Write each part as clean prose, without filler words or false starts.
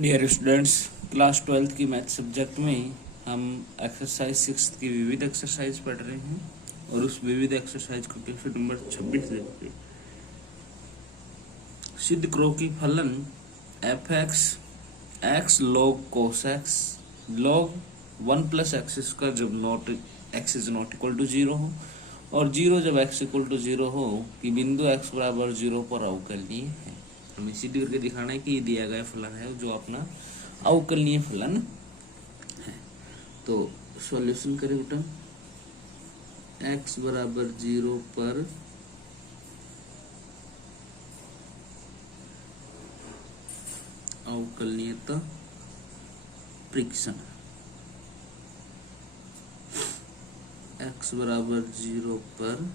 Dear students, class 12th की math subject में हम एक्सरसाइज 6 की विविध एक्सरसाइज पढ़ रहे हैं और उस विविध एक्सरसाइज को क्वेश्चन नंबर 26 देखते हैं। सिद्ध करो कि फलन F X log cos X log 1 plus X square जब not X is not equal to 0 हो और 0 जब एक्स इक्वल टू 0 हो कि बिंदु एक्स बराबर 0 पर अवकलनीय है। हमें सिद्ध करके दिखाना है कि ये दिया गया फलन है जो अपना अवकलनीय फलन है। तो सॉल्यूशन करें बेटा, x बराबर 0 पर अवकलनीयता परीक्षण, x बराबर 0 पर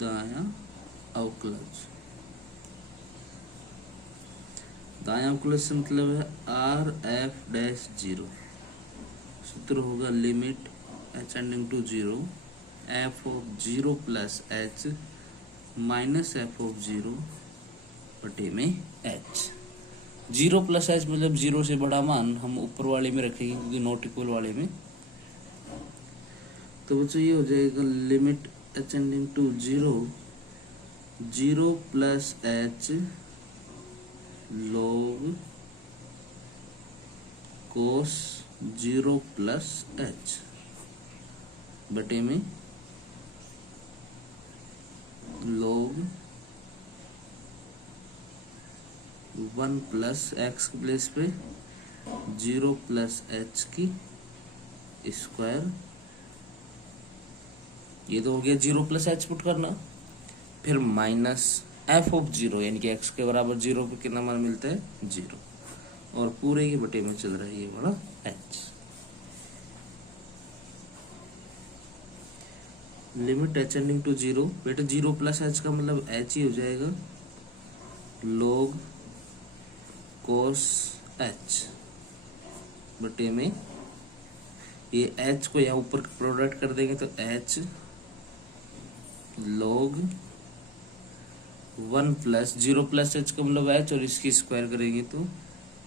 दायां अवकलज। दायां अवकलज से मतलब है आर एफ डैश 0। सूत्र होगा limit h tending to 0 f of 0 plus h minus f of 0 बटे में h। 0 प्लस h मतलब 0 से बड़ा मान हम ऊपर वाले में रखेंगे क्योंकि नॉट इक्वल वाले में। तो बच्चों ये हो जाएगा limit h tending to 0 plus h log cos 0 plus h बटे में log 1 प्लस x के प्लेस पे 0 प्लस h की स्क्वायर। ये तो हो गया 0 प्लस h पुट करना, फिर माइनस f ऑफ 0 यानी कि x के बराबर 0 पे कितना मान मिलता है 0 और पूरे के बटे में चल रहा है ये बड़ा h। Limit h tending to 0, बेटा 0 प्लस h का मतलब h ही हो जाएगा log cos h बटे में ये h को यहाँ ऊपर प्रोडक्ट कर देंगे तो h log 1 plus 0 plus h का मतलब h और इसकी स्क्वायर करेंगे तो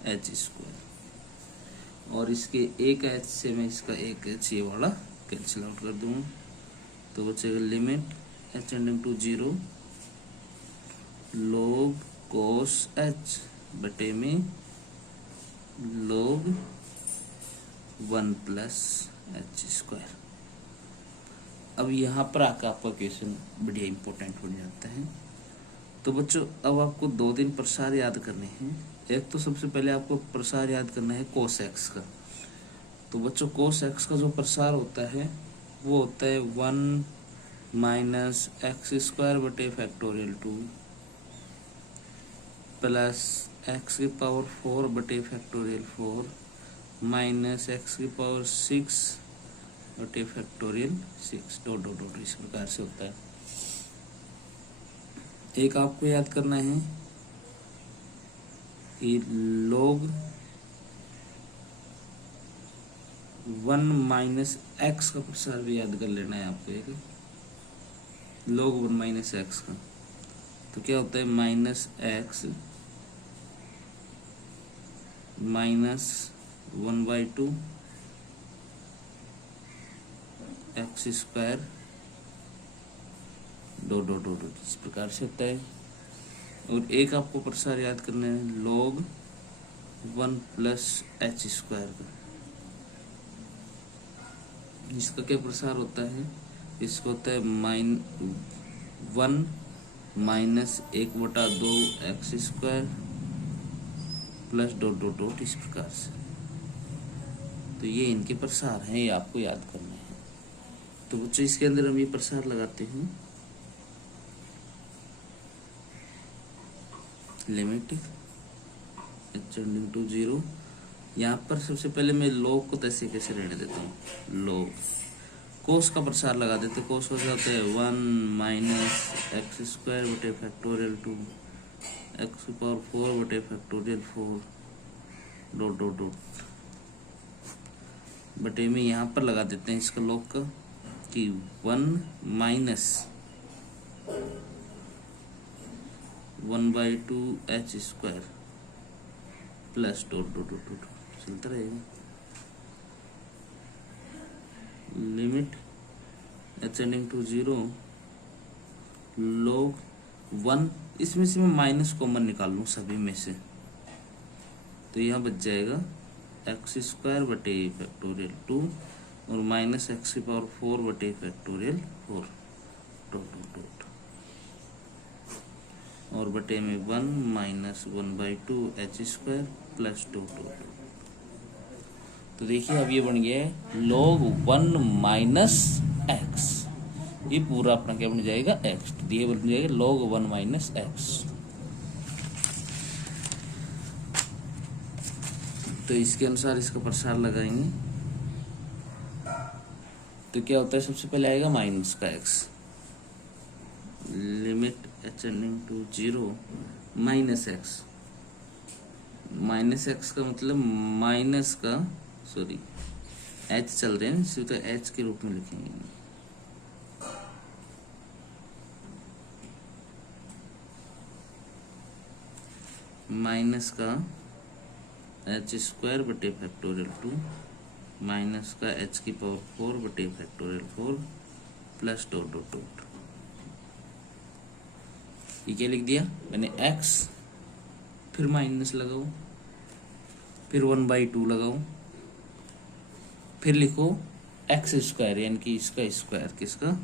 h स्क्वायर और इसके एक h से मैं इसका एक h ये वाला कैंसिल आउट कर दूंगा। तो बचेगा limit h tending to 0 log cos h बटे में log 1 प्लस h स्क्वायर। अब यहाँ पर आकर आपका क्वेश्चन बढ़िया इंपॉर्टेंट हो जाता है। तो बच्चों अब आपको 2 प्रसार याद करने हैं। एक तो सबसे पहले आपको प्रसार याद करना है cos x का। तो बच्चों cos x का जो प्रसार होता है वो होता है 1 माइनस एक्स स्क्वायर बटे फैक्टोरियल 2 प्लस एक्स की पावर 4 बटे फैक्टोरियल 4 माइनस एक्स की पावर 6 बटे फैक्टोरियल 6 डॉट डॉट डॉट इस प्रकार से होता है। एक आपको याद करना है कि log 1 माइनस एक्स का प्रसार भी याद कर लेना है आपको। एक log 1 माइनस एक्स का तो क्या होता है minus x minus 1/2 x square dot dot dot इस प्रकार से होता है। और एक आपको प्रसार याद करना है log 1 प्लस h स्क्वायर का। इसका क्या प्रसार होता है, इसको होता है 1 minus 1/2 x square plus dot dot dot इस प्रकार से। तो ये इनके प्रसार हैं, ये आपको याद करने हैं। तो बच्चों इसके अंदर हम ये प्रसार लगाते हैं लिमिट h टेंडिंग टू 0। यहाँ पर सबसे पहले मैं log को तैसे कैसे रहने देता हूँ, log कोस का प्रसार लगा देते। कोस हो जाता है 1 माइनस एक्स स्क्वायर बटे फैक्टोरियल 2 एक्स की पावर 4 बटे फैक्टोरियल 4 डॉट डॉट डॉट बटे में यहाँ पर लगा देते हैं इसका log का कि 1 minus 1/2 h square plus dot dot dot dot चलता रहेगा। लिमिट असेंडिंग टू 0 log 1, इसमें से मैं माइनस कॉमन निकाल लूँ सभी में से, तो यहाँ बच जाएगा एक्स स्क्वायर बटे फैक्टोरियल 2 और माइनस एक्स की पावर 4 बटे फैक्टोरियल 4 डॉट डॉट डॉट और बटे में 1 minus 1/2 H square plus dot dot. तो देखिए अब ये बन गया है log 1 माइनस एक्स, ये पूरा अपना क्या बन जाएगा एक्स, तो ये बन जाएगा log 1 माइनस एक्स। तो इसके अनुसार इसका प्रसार लगाएंगे तो क्या होता है, सबसे पहले आएगा माइनस का x, limit ascending to 0 minus x, minus x का मतलब माइनस का सॉरी एच चल रहे हैं इसे तो एच के रूप में लिखेंगे, माइनस का एच स्क्वायर बटे फैक्टोरियल 2 माइनस का एच की पावर 4 बटे factorial 4 plus dot dot dot. ये क्या लिख दिया मैंने एक्स, फिर माइनस लगाओ, फिर 1/2 लगाओ, फिर लिखो एक्स स्क्वायर यानी कि इसका स्क्वायर, किसका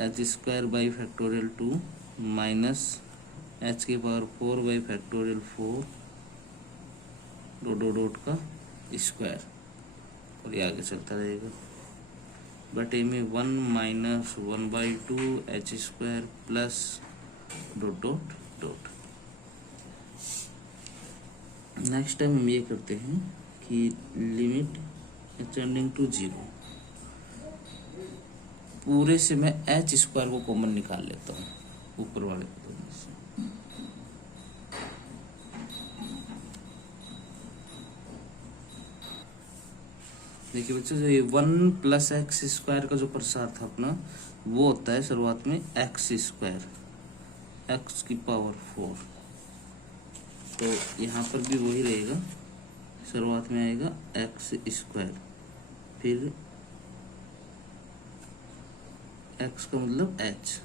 H square by factorial 2 minus H की power 4 by factorial 4 dot dot dot का स्क्वायर, और ये आगे चलता रहेगा बटे में 1 minus 1/2 H square plus dot dot dot. Next time हम ये करते हैं कि लिमिट असेंडिंग टू 0, पूरे से मैं एच स्क्वायर को कॉमन निकाल लेता हूँ ऊपर वाले पदों में से, देखिए बच्चों जो ये 1 प्लस एक्स स्क्वायर का जो प्रसार था अपना वो होता है शुरुआत में एक्स स्क्वायर एक्स की पावर 4, तो यहाँ पर भी वही रहेगा, शुरुआत में आएगा एक्स स्क्वायर, फिर एक्स का मतलब एच,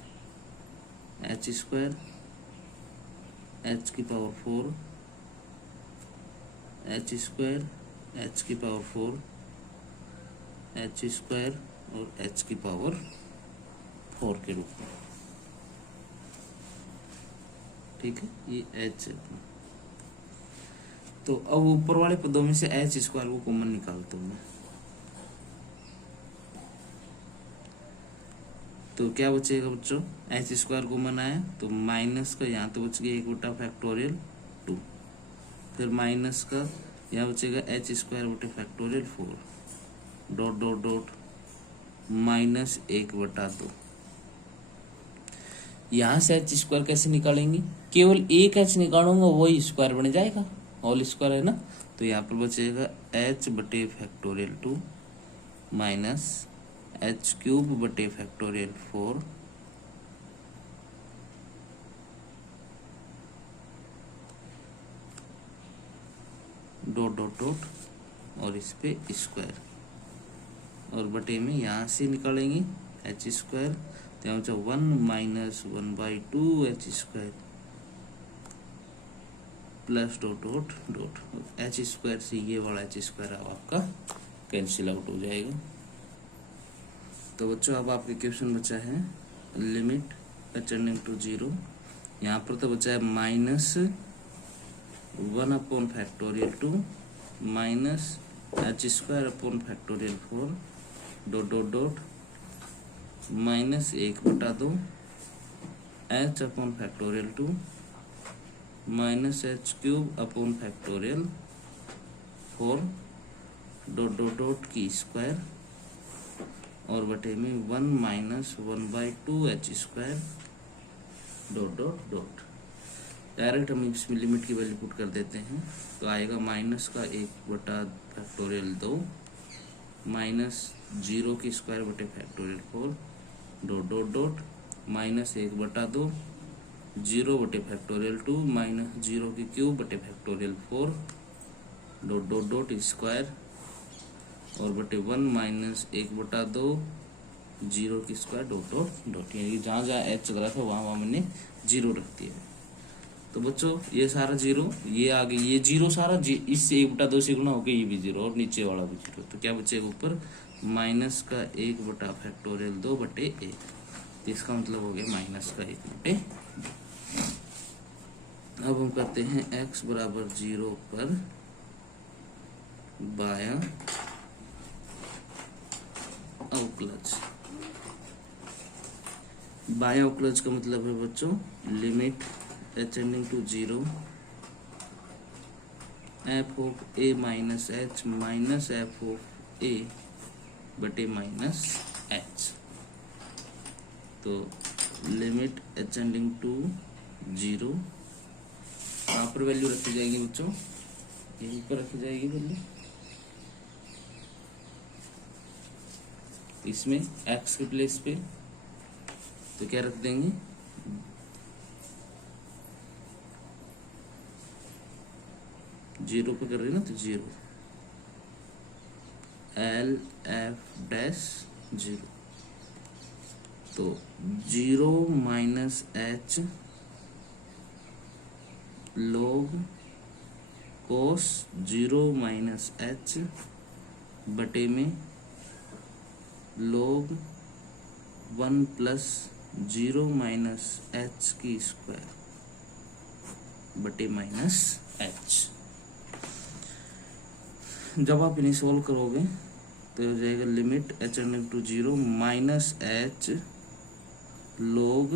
एच स्क्वायर एच की पावर 4 एच स्क्वायर एच की पावर 4 एच स्क्वायर और एच की पावर 4 के रूप में, ठीक है ये एच है। तो अब ऊपर वाले पदों में से एच स्क्वायर को कॉमन निकालता हूं मैं, तो क्या बचेगा बच्चों, एच स्क्वायर कॉमन आया तो माइनस का यहाँ तो बच गया 1 फैक्टोरियल 2, फिर माइनस का यहाँ बचेगा एच स्क्वायर बटे factorial 4 dot dot dot minus 1/2। यहां से एच स्क्वायर कैसे निकालेंगे, केवल एक एच निकालूंगा वही स्क्वायर बन जाएगा, होल स्क्वायर है ना, तो यहाँ पर बचेगा एच बटे फैक्टोरियल 2 माइनस एच क्यूब बटे फैक्टोरियल 4 डॉट डॉट डॉट और इस पे स्क्वायर, और बटे में यहाँ से निकालेंगे एच स्क्वायर, तो यहाँ 1 minus 1/2 H square plus dot dot dot, H square से ये वाला एच स्क्वायर अब आपका कैंसिल आउट हो जाएगा। तो बच्चों अब आपके क्वेश्चन बचा है लिमिट असेंडिंग टू 0, यहाँ पर तो बचा है minus 1 upon factorial 2 minus H square upon factorial 4 dot dot dot minus 1/2 H upon factorial 2 minus H cube upon factorial 4 dot dot dot की स्क्वायर, और बटे में 1 minus 1/2 H square dot dot dot. Direct हम इसमें limit की value put कर देते हैं तो आएगा माइनस का 1/2 माइनस 0 की स्क्वायर बटे factorial 4 dot dot dot minus 1/2 0/2 minus 0 की क्यूब बटे factorial 4 dot dot dot square और बटे 1 माइनस 1/2 0 की स्क्वायर डॉट डॉट डॉट, यानी जहाँ जहाँ एच लगा था वहाँ वहाँ मैंने 0 रख दिया। तो बच्चों ये सारा 0, ये आगे ये 0 सारा इससे 1/2 से गुना होकर ये भी 0 और नीचे वाला भी 0, तो क्या बचेगा ऊपर माइनस का 1/फैक्टोरियल 2/1। तो इसका मतलब हो गया माइनस का 1/2। अब हम करते हैं x बराबर 0 पर बाया अवकलज। बाया अवकलज का मतलब है बच्चों limit h tending to 0 f of a minus h minus f of a बटे माइनस h। तो लिमिट h टेंडिंग टू 0, यहाँ पर वैल्यू रखी जाएगी बच्चों, यहीं पर रखी जाएगी वैल्यू, इसमें x के प्लेस पे तो क्या रख देंगे 0 पे कर रहे हैं ना, तो 0 L F डैश 0, तो 0 minus h log cos 0 minus h बटे में log 1 प्लस 0 माइनस h की स्क्वायर बटे माइनस h। जब आप इन्हें सोल्व करोगे तो हो जाएगा limit h tending to 0 minus h log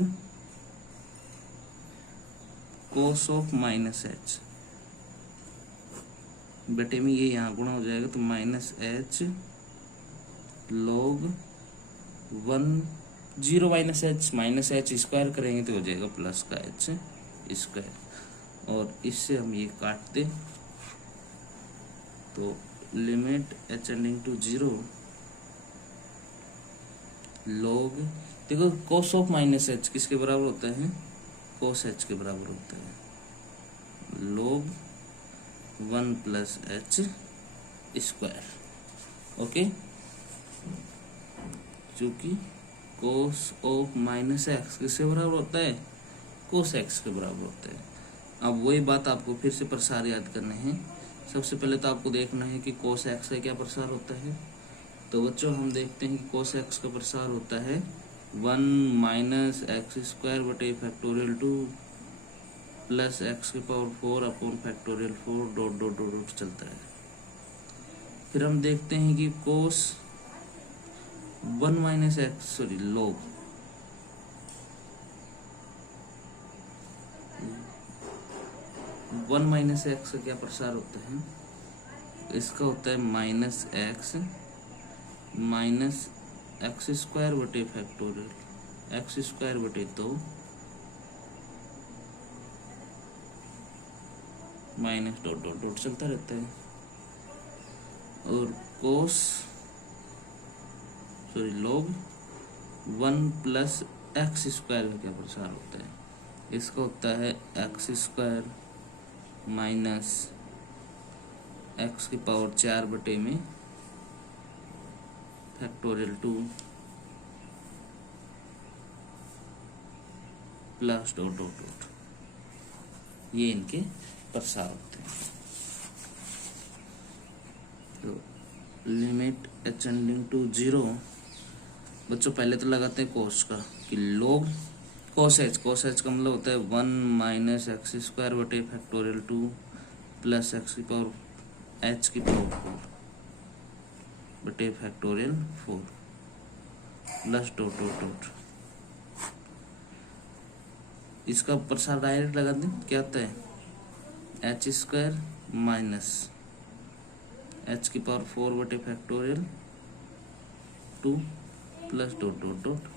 cos of minus h बटे में ये यहाँ गुणा हो जाएगा, तो minus h log 1 0 minus h square करेंगे तो हो जाएगा प्लस का h स्क्वायर, और इससे हम ये काट दें तो limit h tending to 0 log, देखो cos ऑफ माइनस h किसके बराबर होता है, cos h के बराबर होता है, log 1 plus h square. Okay, चूंकि cos ऑफ माइनस x किसके बराबर होता है, cos x के बराबर होता है। अब वही बात आपको फिर से प्रसार याद करने हैं। सबसे पहले तो आपको देखना है कि cos x का क्या प्रसार होता है। तो बच्चों हम देखते हैं कि cos x का प्रसार होता है 1 माइनस एक्स स्क्वायर बटे फैक्टोरियल 2 प्लस एक्स की power 4 upon factorial 4 dot dot dot dot चलता है। फिर हम देखते हैं कि cos 1 minus x log 1 minus x का क्या प्रसार होता है, इसका होता है माइनस एक्स स्क्वायर बटे फैक्टोरियल एक्स स्क्वायर बटे 2 माइनस डॉट डॉट डॉट चलता रहता है। और log 1 प्लस एक्स स्क्वायर का क्या प्रसार होता है, इसका होता है एक्स स्क्वायर माइनस एक्स की पावर 4 बटे में factorial 2 plus dot dot dot, ये इनके प्रसार होते हैं। तो लिमिट h टेंडिंग टू 0, बच्चों पहले तो लगाते हैं cos का कि log cos h का मतलब होता है 1 माइनस एक्स स्क्वायर बटे फैक्टोरियल 2 प्लस एक्स की पावर h की पावर 4 बटे factorial 4 plus dot dot dot, इसका प्रसार डायरेक्ट लगा दें, क्या होता है h स्क्वायर माइनस h की पावर 4 बटे factorial 2 plus dot dot dot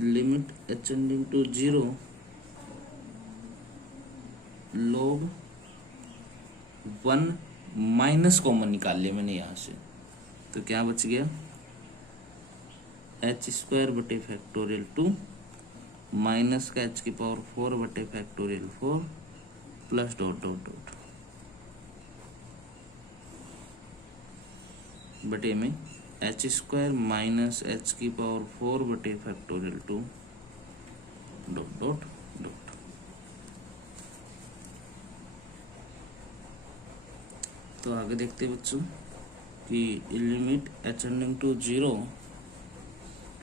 limit h tending to 0 log 1 minus common निकाल लिया मैंने यहाँ से, तो क्या बच गया एच स्क्वायर बटे फैक्टोरियल 2 माइनस का एच की पावर 4 बटे factorial 4 plus dot dot dot बटे में एच स्क्वायर माइनस एच की पावर 4 बटे फैक्टोरियल 2 डॉट डॉट डॉट। तो आगे देखते हैं बच्चों कि लिमिट एच टेंडिंग टू 0।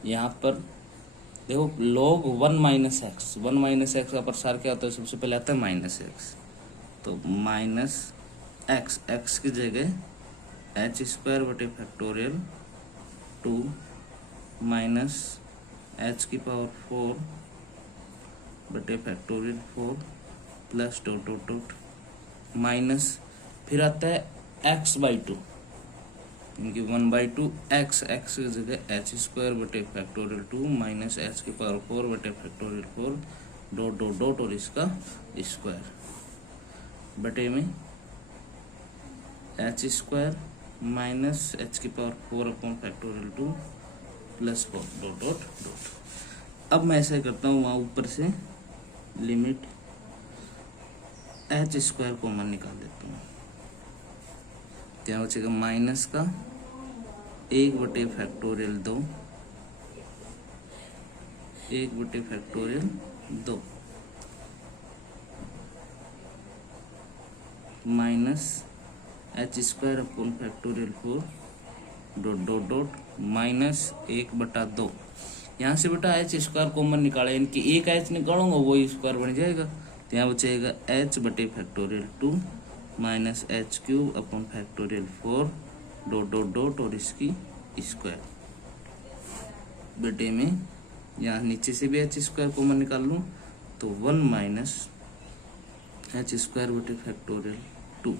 यहाँ पर देखो log 1 minus x, 1 minus x का प्रसार क्या होता है, सबसे पहले आता है माइनस एक्स, तो माइनस एक्स, एक्स की जगह एच स्क्वायर बटे फैक्टोरियल 2 माइनस एच की पावर 4 बटे factorial 4 plus dot dot dot minus, फिर आता है एक्स बाई 2, इनकी 1/2 एक्स, एक्स की जगह एच स्क्वायर बटे फैक्टोरियल 2 माइनस एच की पावर 4 बटे फैक्टोरियल 4 डॉट डॉट डॉट और इसका स्क्वायर बटे में एच स्क्वायर माइनस एच की power 4 upon factorial 2 plus dot dot dot. अब मैं ऐसा करता हूँ, वहाँ ऊपर से लिमिट एच स्क्वायर कॉमन निकाल देता हूँ, क्या बचेगा माइनस का 1 बटे फैक्टोरियल 2, 1 बटे factorial 2 minus H square upon factorial 4 dot dot dot minus 1/2। यहाँ से बेटा एच स्क्वायर कॉमन निकाले, इनकी एक एच निकालूंगा वही स्क्वायर बन जाएगा, तो यहाँ बचेगा एच बटे factorial 2 minus H cube upon factorial 4 dot dot dot और इसकी स्क्वायर बटे में, यहाँ नीचे से भी एच स्क्वायर कॉमन निकाल लूँ तो 1 माइनस एच स्क्वायर बटे फैक्टोरियल 2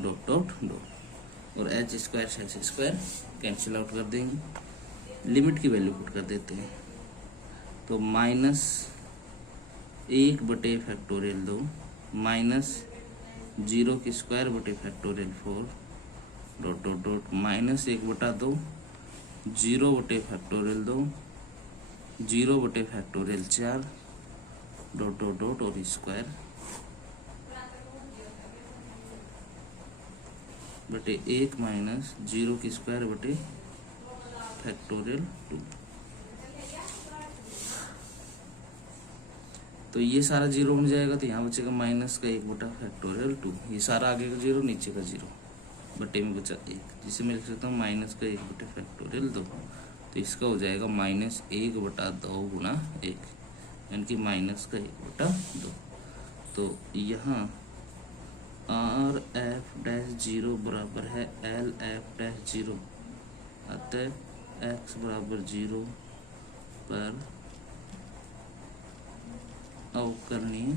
डॉट डॉट डॉट और एच स्क्वायर से एच स्क्वायर कैंसिल आउट कर देंगे, लिमिट की वैल्यू पुट कर देते हैं, तो माइनस 1 बटे फैक्टोरियल 2 माइनस 0 की स्क्वायर बटे factorial 4 dot dot dot minus 1/2 0 बटे फैक्टोरियल 2 0 बटे फैक्टोरियल 4 डॉट डॉट डॉट और स्क्वायर बटे 1 माइनस 0 की स्क्वायर बटे फैक्टोरियल 2। तो ये सारा 0 बन जाएगा, तो यहाँ बचेगा माइनस का 1 बटा फैक्टोरियल 2, ये सारा आगे का 0 नीचे का 0 बटे में बचा 1, जिसे मैं लिख सकता हूँ माइनस का 1 बटे फैक्टोरियल 2, तो इसका हो जाएगा माइनस 1/2 गुना 1, यानी कि माइनस का 1/2। तो यहाँ आर एफ डैश 0 बराबर है एल एफ डैश 0, अतः एक्स बराबर 0 पर अवकलनीय